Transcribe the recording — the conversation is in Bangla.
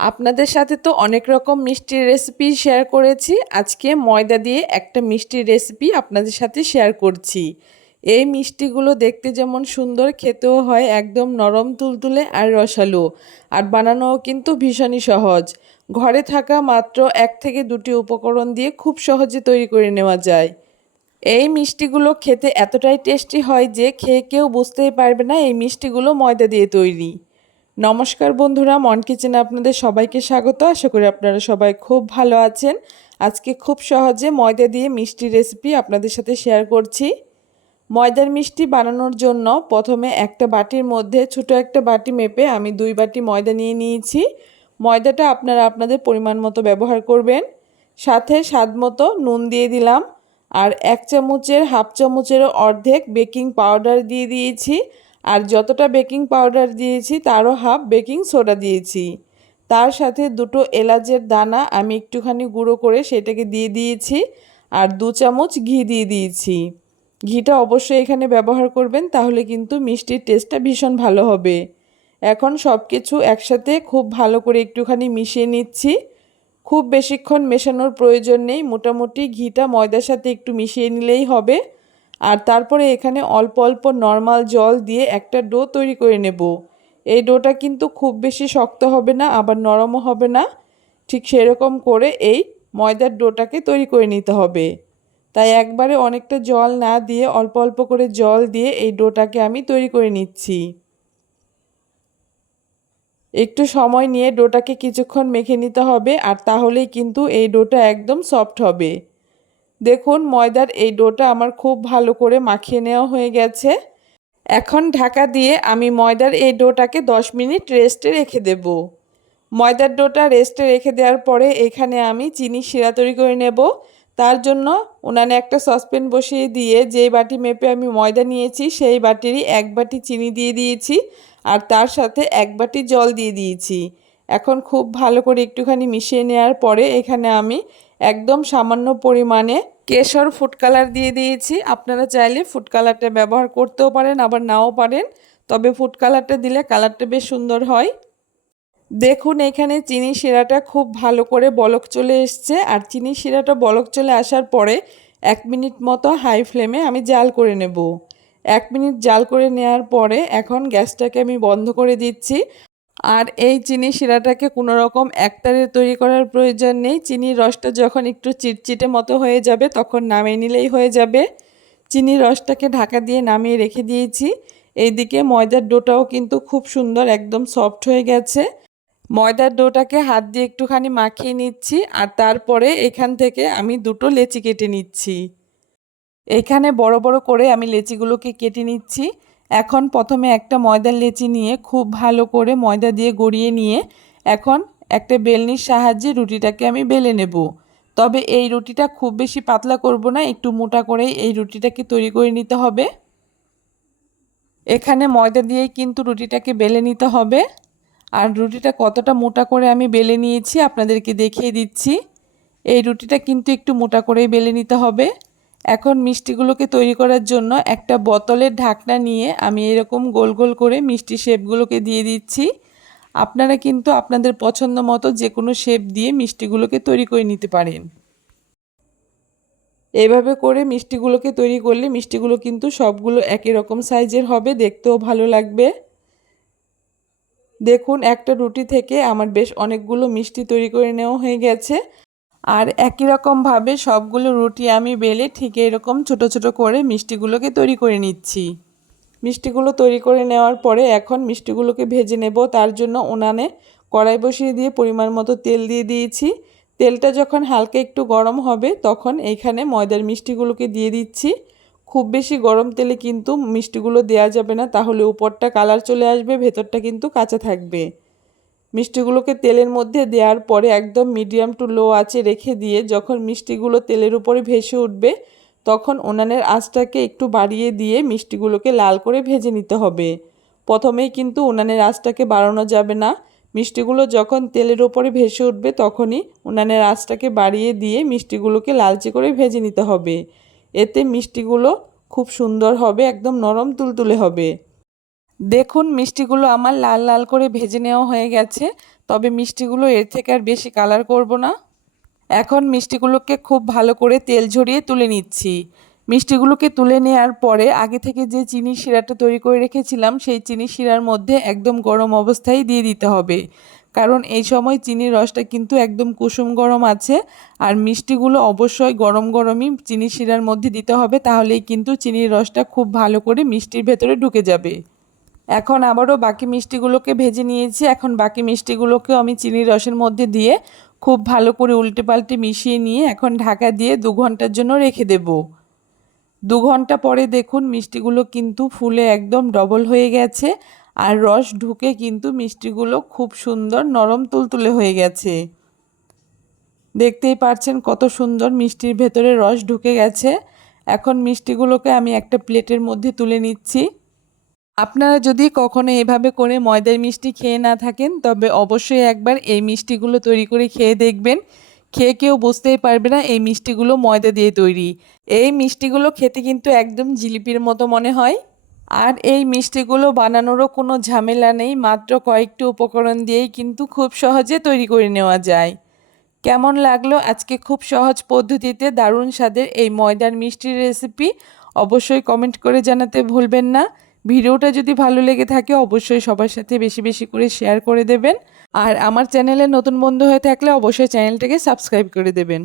আপনাদের সাথে তো অনেক রকম মিষ্টির রেসিপি শেয়ার করেছি। আজকে ময়দা দিয়ে একটা মিষ্টির রেসিপি আপনাদের সাথে শেয়ার করছি। এই মিষ্টিগুলো দেখতে যেমন সুন্দর, খেতেও হয় একদম নরম, তুলতুলে আর রসালো। আর বানানোও কিন্তু ভীষণই সহজ। ঘরে থাকা মাত্র এক থেকে দুটি উপকরণ দিয়ে খুব সহজে তৈরি করে নেওয়া যায়। এই মিষ্টিগুলো খেতে এতটাই টেস্টি হয় যে খেয়ে কেউ বুঝতেই পারবে না এই মিষ্টিগুলো ময়দা দিয়ে তৈরি। নমস্কার বন্ধুরা, মন কিচেনে আপনাদের সবাইকে স্বাগত। আশা করি আপনারা সবাই খুব ভালো আছেন। আজকে খুব সহজে ময়দা দিয়ে মিষ্টি রেসিপি আপনাদের সাথে শেয়ার করছি। ময়দার মিষ্টি বানানোর জন্য প্রথমে একটা বাটির মধ্যে ছোট একটা বাটি মেপে আমি দুই বাটি ময়দা নিয়ে নিয়েছি। ময়দাটা আপনারা আপনাদের পরিমাণ মতো ব্যবহার করবেন। সাথে স্বাদ মতো নুন দিয়ে দিলাম। আর এক চামচের, হাফ চামচেরও অর্ধেক বেকিং পাউডার দিয়ে দিয়েছি। আর যতটা বেকিং পাউডার দিয়েছি, তারও হাফ বেকিং সোডা দিয়েছি। তার সাথে দুটো এলাচের দানা আমি একটুখানি গুঁড়ো করে সেটাকে দিয়ে দিয়েছি আর দু চামচ ঘি দিয়ে দিয়েছি। ঘিটা অবশ্যই এখানে ব্যবহার করবেন, তাহলে কিন্তু মিষ্টির টেস্টটা ভীষণ ভালো হবে। এখন সব কিছু একসাথে খুব ভালো করে একটুখানি মিশিয়ে নিচ্ছি। খুব বেশিক্ষণ মেশানোর প্রয়োজন নেই, মোটামুটি ঘিটা ময়দার সাথে একটু মিশিয়ে নিলেই হবে। আর তারপরে এখানে অল্প অল্প নর্মাল জল দিয়ে একটা ডো তৈরি করে নেব। এই ডোটা কিন্তু খুব বেশি শক্ত হবে না, আবার নরমও হবে না। ঠিক সেরকম করে এই ময়দার ডোটাকে তৈরি করে নিতে হবে। তাই একবারে অনেকটা জল না দিয়ে অল্প অল্প করে জল দিয়ে এই ডোটাকে আমি তৈরি করে নিচ্ছি। একটু সময় নিয়ে ডোটাকে কিছুক্ষণ মেখে নিতে হবে, আর তাহলেই কিন্তু এই ডোটা একদম সফট হবে। দেখুন, ময়দার এই ডোটা আমার খুব ভালো করে মাখিয়ে নেওয়া হয়ে গেছে। এখন ঢাকা দিয়ে আমি ময়দার এই ডোটাকে 10 মিনিট রেস্টে রেখে দেব। ময়দার ডোটা রেস্টে রেখে দেওয়ার পরে এখানে আমি চিনি শিরা তৈরি করে নেব। তার জন্য উনানে একটা সসপ্যান বসিয়ে দিয়ে যেই বাটি মেপে আমি ময়দা নিয়েছি, সেই বাটিরই এক বাটি চিনি দিয়ে দিয়েছি আর তার সাথে এক বাটি জল দিয়ে দিয়েছি। এখন খুব ভালো করে একটুখানি মিশিয়ে নেওয়ার পরে এখানে আমি একদম সামান্য পরিমাণে কেশর ফুড কালার দিয়ে দিয়েছি। আপনারা চাইলে ফুড কালারটা ব্যবহার করতেও পারেন, আবার নাও পারেন। তবে ফুড কালারটা দিলে কালারটা বেশ সুন্দর হয়। দেখুন, এখানে চিনি শিরাটা খুব ভালো করে বলক চলে এসছে। আর চিনি শিরাটা বলক চলে আসার পরে এক মিনিট মতো হাই ফ্লেমে আমি জাল করে নেব। এক মিনিট জাল করে নেওয়ার পরে এখন গ্যাসটাকে আমি বন্ধ করে দিচ্ছি। আর এই চিনি শিরাটাকে কোনো রকম একতারে তৈরি করার প্রয়োজন নেই। চিনির রসটা যখন একটু চিটচিটে মতো হয়ে যাবে, তখন নামিয়ে নিলেই হয়ে যাবে। চিনির রসটাকে ঢাকা দিয়ে নামিয়ে রেখে দিয়েছি। এইদিকে ময়দার ডোটাও কিন্তু খুব সুন্দর, একদম সফট হয়ে গেছে। ময়দার ডোটাকে হাত দিয়ে একটুখানি মাখিয়ে নিচ্ছি আর তারপরে এখান থেকে আমি দুটো লেচি কেটে নিচ্ছি। এখানে বড় বড় করে আমি লেচিগুলোকে কেটে নিচ্ছি। এখন প্রথমে একটা ময়দার লেচি নিয়ে খুব ভালো করে ময়দা দিয়ে গড়িয়ে নিয়ে এখন একটা বেলনির সাহায্যে রুটিটাকে আমি বেলে নেব। তবে এই রুটিটা খুব বেশি পাতলা করব না, একটু মোটা করেই এই রুটিটাকে তৈরি করে নিতে হবে। এখানে ময়দা দিয়েই কিন্তু রুটিটাকে বেলে নিতে হবে। আর রুটিটা কতটা মোটা করে আমি বেলে নিয়েছি আপনাদেরকে দেখিয়ে দিচ্ছি। এই রুটিটা কিন্তু একটু মোটা করেই বেলে নিতে হবে। এখন মিষ্টিগুলোকে তৈরি করার জন্য একটা বোতলের ঢাকনা নিয়ে আমি এরকম গোল গোল করে মিষ্টি শেপগুলোকে দিয়ে দিচ্ছি। আপনারা কিন্তু আপনাদের পছন্দ মতো যে কোনো শেপ দিয়ে মিষ্টিগুলোকে তৈরি করে নিতে পারেন। এইভাবে করে মিষ্টিগুলোকে তৈরি করলে মিষ্টিগুলো কিন্তু সবগুলো একই রকম সাইজের হবে, দেখতেও ভালো লাগবে। দেখুন, একটা রুটি থেকে আমার বেশ অনেকগুলো মিষ্টি তৈরি করে নেওয়া হয়ে গেছে। আর একই রকমভাবে সবগুলো রুটি আমি বেলে ঠিক এরকম ছোট ছোট করে মিষ্টিগুলোকে তৈরি করে নিচ্ছি। মিষ্টিগুলো তৈরি করে নেওয়ার পরে এখন মিষ্টিগুলোকে ভেজে নেব। তার জন্য উনানে কড়াই বসিয়ে দিয়ে পরিমাণ মতো তেল দিয়ে দিয়েছি। তেলটা যখন হালকা একটু গরম হবে তখন এইখানে ময়দার মিষ্টিগুলোকে দিয়ে দিচ্ছি। খুব বেশি গরম তেলে কিন্তু মিষ্টিগুলো দেওয়া যাবে না, তাহলে উপরটা কালার চলে আসবে, ভেতরটা কিন্তু কাঁচা থাকবে। মিষ্টিগুলোকে তেলের মধ্যে দেওয়ার পরে একদম মিডিয়াম টু লো আঁচে রেখে দিয়ে যখন মিষ্টিগুলো তেলের উপরে ভেসে উঠবে, তখন উনানের আঁচটাকে একটু বাড়িয়ে দিয়ে মিষ্টিগুলোকে লাল করে ভেজে নিতে হবে। প্রথমেই কিন্তু উনানের আঁচটাকে বাড়ানো যাবে না। মিষ্টিগুলো যখন তেলের ওপরে ভেসে উঠবে, তখনই উনানের আঁচটাকে বাড়িয়ে দিয়ে মিষ্টিগুলোকে লালচে করে ভেজে নিতে হবে। এতে মিষ্টিগুলো খুব সুন্দর হবে, একদম নরম তুলতুলে হবে। দেখুন, মিষ্টিগুলো আমার লাল লাল করে ভেজে নেওয়া হয়ে গেছে। তবে মিষ্টিগুলো এর থেকে আর বেশি কালার করব না। এখন মিষ্টিগুলোকে খুব ভালো করে তেল ঝরিয়ে তুলে নিচ্ছি। মিষ্টিগুলোকে তুলে নেওয়ার পরে আগে থেকে যে চিনি শিরাটা তৈরি করে রেখেছিলাম, সেই চিনি শিরার মধ্যে একদম গরম অবস্থায় দিয়ে দিতে হবে। কারণ এই সময় চিনির রসটা কিন্তু একদম কুসুম গরম আছে। আর মিষ্টিগুলো অবশ্যই গরম গরমই চিনি শিরার মধ্যে দিতে হবে, তাহলেই কিন্তু চিনির রসটা খুব ভালো করে মিষ্টির ভেতরে ঢুকে যাবে। এখন আবারও বাকি মিষ্টিগুলোকে ভেজে নিয়েছি। এখন বাকি মিষ্টিগুলোকেও আমি চিনির রসের মধ্যে দিয়ে খুব ভালো করে উল্টে পাল্টে মিশিয়ে নিয়ে এখন ঢাকা দিয়ে দু ঘণ্টার জন্য রেখে দেব। দু ঘণ্টা পরে দেখুন মিষ্টিগুলো কিন্তু ফুলে একদম ডবল হয়ে গেছে আর রস ঢুকে কিন্তু মিষ্টিগুলো খুব সুন্দর নরম তুলতুলে হয়ে গেছে। দেখতেই পারছেন কত সুন্দর মিষ্টির ভেতরে রস ঢুকে গেছে। এখন মিষ্টিগুলোকে আমি একটা প্লেটের মধ্যে তুলে নিচ্ছি। আপনারা যদি কখনো এভাবে করে ময়দার মিষ্টি খেয়ে না থাকেন, তবে অবশ্যই একবার এই মিষ্টিগুলো তৈরি করে খেয়ে দেখবেন। খেয়ে কেউ বুঝতেই পারবে না এই মিষ্টিগুলো ময়দা দিয়ে তৈরি। এই মিষ্টিগুলো খেতে কিন্তু একদম জিলিপির মতো মনে হয়। আর এই মিষ্টিগুলো বানানোরও কোনো ঝামেলা নেই, মাত্র কয়েকটি উপকরণ দিয়েই কিন্তু খুব সহজে তৈরি করে নেওয়া যায়। কেমন লাগল আজকে খুব সহজ পদ্ধতিতে দারুণ স্বাদের এই ময়দার মিষ্টির রেসিপি? অবশ্যই কমেন্ট করে জানাতে ভুলবেন না। ভিডিওটা যদি ভালো লেগে থাকে, অবশ্যই সবার সাথে বেশি বেশি করে শেয়ার করে দেবেন। আর আমার চ্যানেলে নতুন বন্ধু হয়ে থাকলে অবশ্যই চ্যানেলটাকে সাবস্ক্রাইব করে দেবেন।